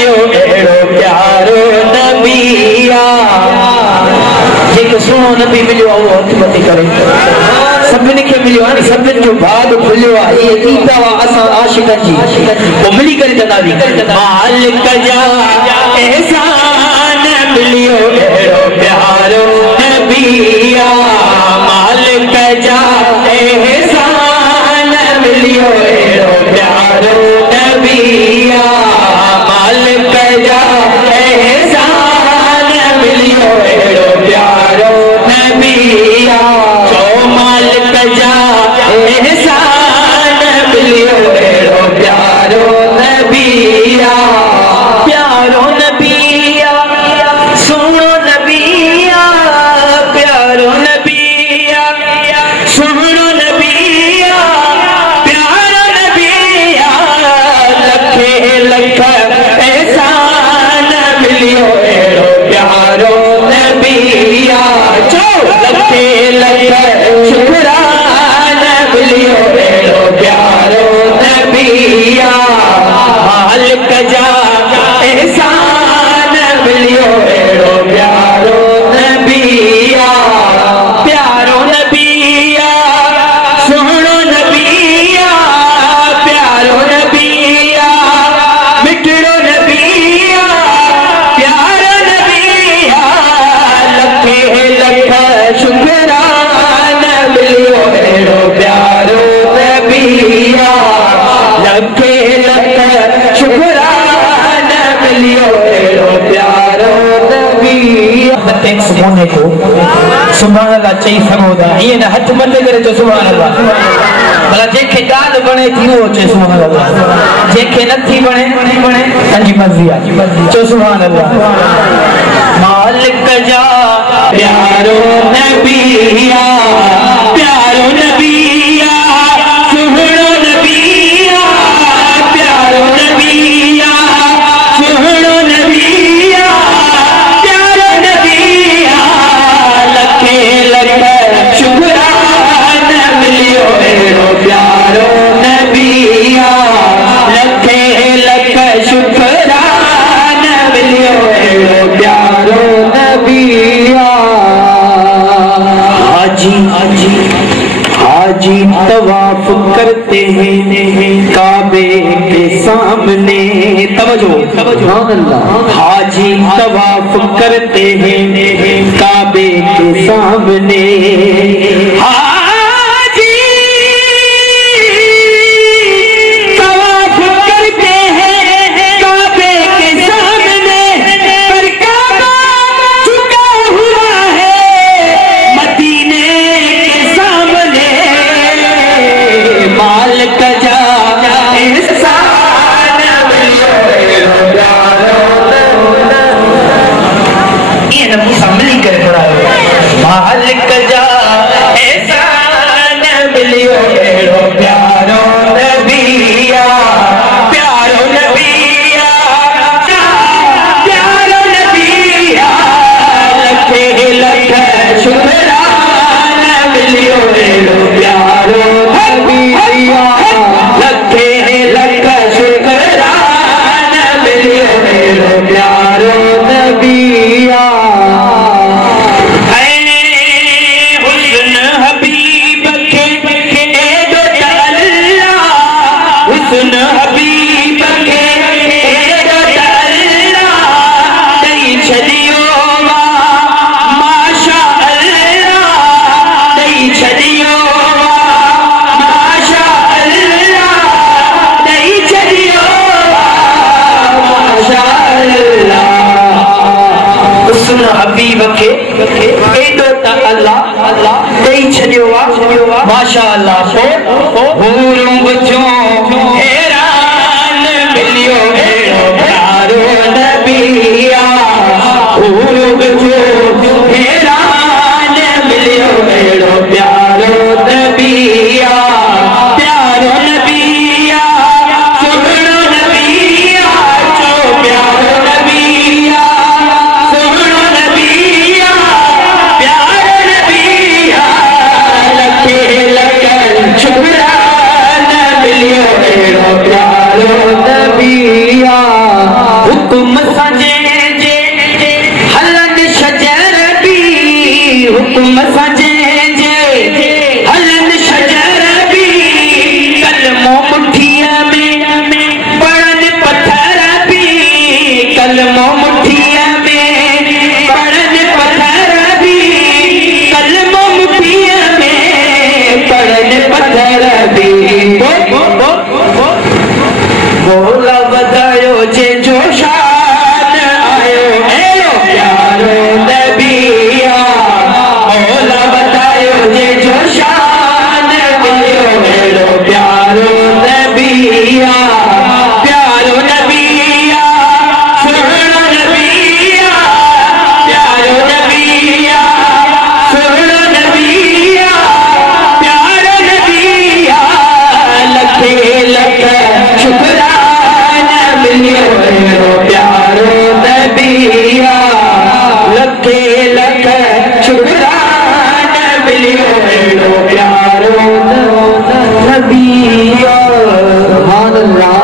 मिलियो एड़ो प्यारो नबिया जेको सुनो नबी मिलियो वो हथ मथे करे सभिनी खे मिलियो आहे सभिनी जो भाग खुलियो आहे ये ईदा असां आशिकन जी वो मिली करे जनावी मालिक जा एहसान मिलियो एड़ो प्यारो नबिया मालिक जा एहसान मिलियो एड़ो प्यारो नबिया मालिक जा एहसान मिलियो एड़ो प्यारो नबिया चो मालिक जा एहसान मिलियो एड़ो प्यारो नबिया प्यारो नबिया सुनो नबिया प्यारो नबिया सुनो नबिया प्यारो नबिया लखे लख एहसान मिलियो एड़ो प्यारो नबिया चो लखे लख शुक्रान मिलियो एड़ो प्यारो नबिया मालिक जा एहसान मिलियो एड़ो प्यारो नबिया प्यारो नबिया सुनो नबिया प्यारो नबिया मिठड़ो नबिया प्यारो नबिया लखे लख शुक्रान मिलियो एड़ो प्यारो नबिया लखे लख शुक्रान मिलियो एड़ो प्यारो नबिया एक सुभाने को सुभान अल्लाह चई सघो था ये न हथ मथे करे तो सुभान अल्लाह भला जेके गाल बने थी वो चे सुभान अल्लाह जेके नथी बने तंजी मर्जी आ चो सुभान अल्लाह मालिक जा प्यारो नबिया प्यारो नबिया सुनो नबिया प्यारो नबिया सुनो नबिया प्यारो नबिया लखे लख शुक्रान मिलियो एड़ो प्यारो नबिया लखे लख शुक्रान मिलियो एड़ो प्यारो नबिया हाजी हाजी हाजी तवाफ करते हैं काबे के सामने तवज्जो हाजी तवाफ करते हैं काबे के सामने हाजी तवाफ करते हैं काबे के सामने पर काबा झुका हुआ है मदीने के सामने मालिक जा एहसान मिलियो एड़ो प्यारो ये न मिली करे थोड़ा मालिक जा एहसान मिलियो एड़ो प्यारो नबिया प्यारो नबिया प्यारो नबिया लखे लख शुक्रान मिलियो एड़ो प्यारो नबिया लखे लख शुक्रान मिलियो एड़ो प्यारो नबिया हुस्न हबीब के एडो अल्लाह हुस्न हबीब के एडो अल्लाह दई छदियो माशा अल्लाह दई छदियो माशा अल्लाह दई छदियो माशा अल्लाह हुस्न हबीब के एडो अल्लाह दई छदियो माशा अल्लाह हूरूं बुझो हैरान मिलियो एड़ो प्यारो नबिया हूरूं बुझो हैरान मिलियो एड़ो प्यारो नबिया प्यारो नबिया सुनो नबिया चो प्यारो नबिया सुनो नबिया प्यारो नबिया लखे लख शुक्रान मिलियो एड़ो प्यारो नबी सुभान अल्लाह